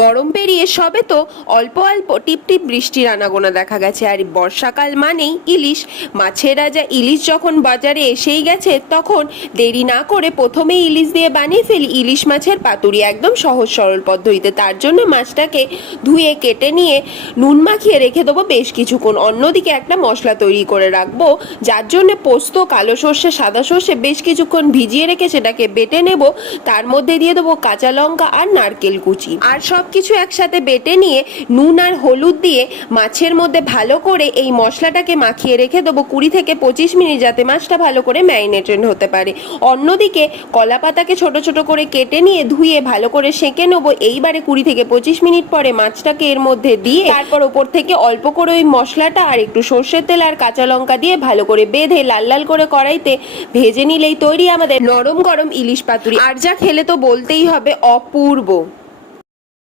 গরম পেরিয়ে সবে তো অল্প অল্প টিপটিপ বৃষ্টির আনাগোনা দেখা গেছে, আর বর্ষাকাল মানেই ইলিশ। মাছের রাজা ইলিশ যখন বাজারে এসেই গেছে, তখন দেরি না করে প্রথমেই ইলিশ দিয়ে বানিয়ে ফেলি ইলিশ মাছের পাতুরি, একদম সহজ সরল পদ্ধতিতে। তার জন্য মাছটাকে ধুয়ে কেটে নিয়ে নুন মাখিয়ে রেখে দেবো বেশ কিছুক্ষণ। অন্যদিকে একটা মশলা তৈরি করে রাখবো, যার জন্য পোস্ত, কালো সর্ষে, সাদা সর্ষে বেশ কিছুক্ষণ ভিজিয়ে রেখে সেটাকে বেটে নেব। তার মধ্যে দিয়ে দেবো কাঁচা লঙ্কা আর নারকেল কুচি, আর সবকিছু একসাথে বেটে নিয়ে নুন আর হলুদ দিয়ে মাছের মধ্যে ভালো করে এই মশলাটাকে মাখিয়ে রেখে দেবো 20 থেকে 25 মিনিট, যাতে মাছটা ভালো করে ম্যারিনেটেড হতে পারে। অন্যদিকে কলা পাতাকে ছোট ছোট করে কেটে নিয়ে ধুয়ে ভালো করে সেঁকে নেবো। এইবারে 20 থেকে 25 মিনিট পরে মাছটাকে এর মধ্যে দিয়ে তারপর ওপর থেকে অল্প করে ওই মশলাটা আর একটু সর্ষের তেল আর কাঁচা লঙ্কা দিয়ে ভালো করে বেঁধে লাল লাল করে কড়াইতে ভেজে নিলেই তৈরি আমাদের নরম গরম ইলিশ পাতুরি। আর যা খেলে তো বলতেই হবে অপূর্ব।